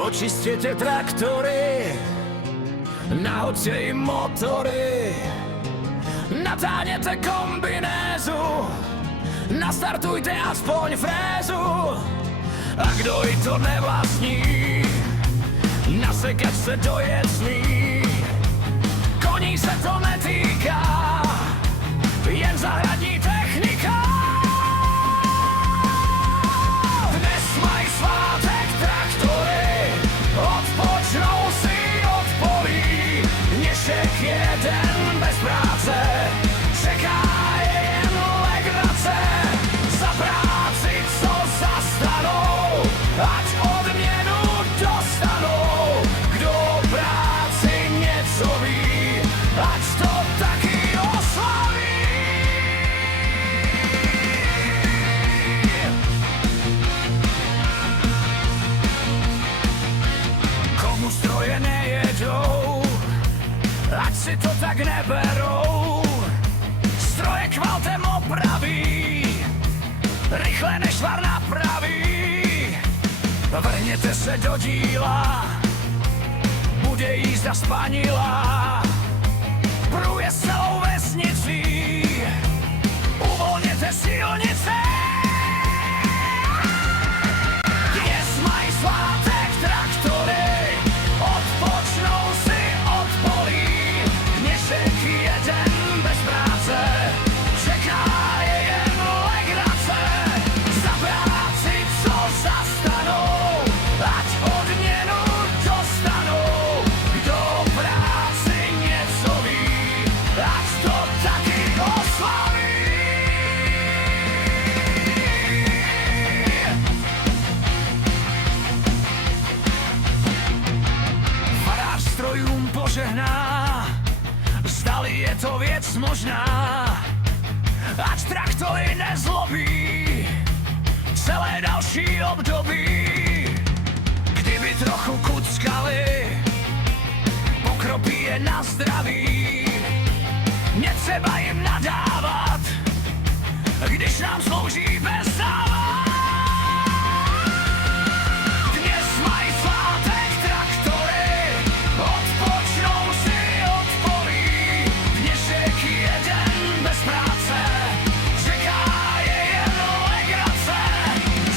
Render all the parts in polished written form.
Očistěte traktory, nahoďte im motory, natáhněte kombinézu, nastartujte aspoň frézu. A kdo i to nevlastní, na sekačce dojet smí. Koní se to netýká, jen zahradní technika. Dnes mají svátek traktory, odpočnou si od polí. Dnešek jeden bez práce, čeká je jen legrace. Za práci, co zastanou, ať odměnu dostanou. Kdo o práci něco ví, ať to taky oslaví. Komu stroje nejedou, ať si to tak neberou. Stroje kvaltem opraví, rychle než tvar napraví. Vrhněte se do díla, bude jízda spanilá. Pruje celou vesnicí, uvolněte silnice. Dnes mají svátek traktory, odpočnou si od polí. Dnešek jeden bez práce, čeká je jen legrace. Za práci, co zastanou, ať odměnu dostanou. Kdo o práci něco ví, ať to taky oslaví. Farář strojům požehná, zdali je to věc možná. Ať traktory nezlobí celé další období. Kdyby trochu kuckali, pokropí je na zdraví. Netřeba jim nadávat, když nám slouží bez závad. Dnes mají svátek traktory, odpočnou si od polí. Dnešek jeden bez práce, čeká je jen legrace.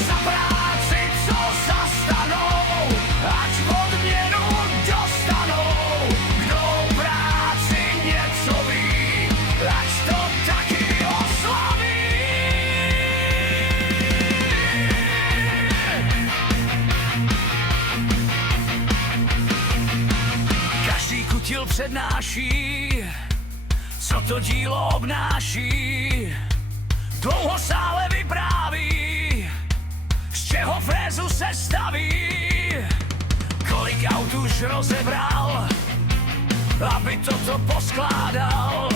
Za práci, co zastanou, ať odměnu dostanou. Kdo o práci něco ví, ať to taky oslaví. Každý kutil přednáší, co to dílo obnáší. Dlouho sále vypráví, z čeho frézu se staví. Kolik aut už rozebral, aby toto poskládal.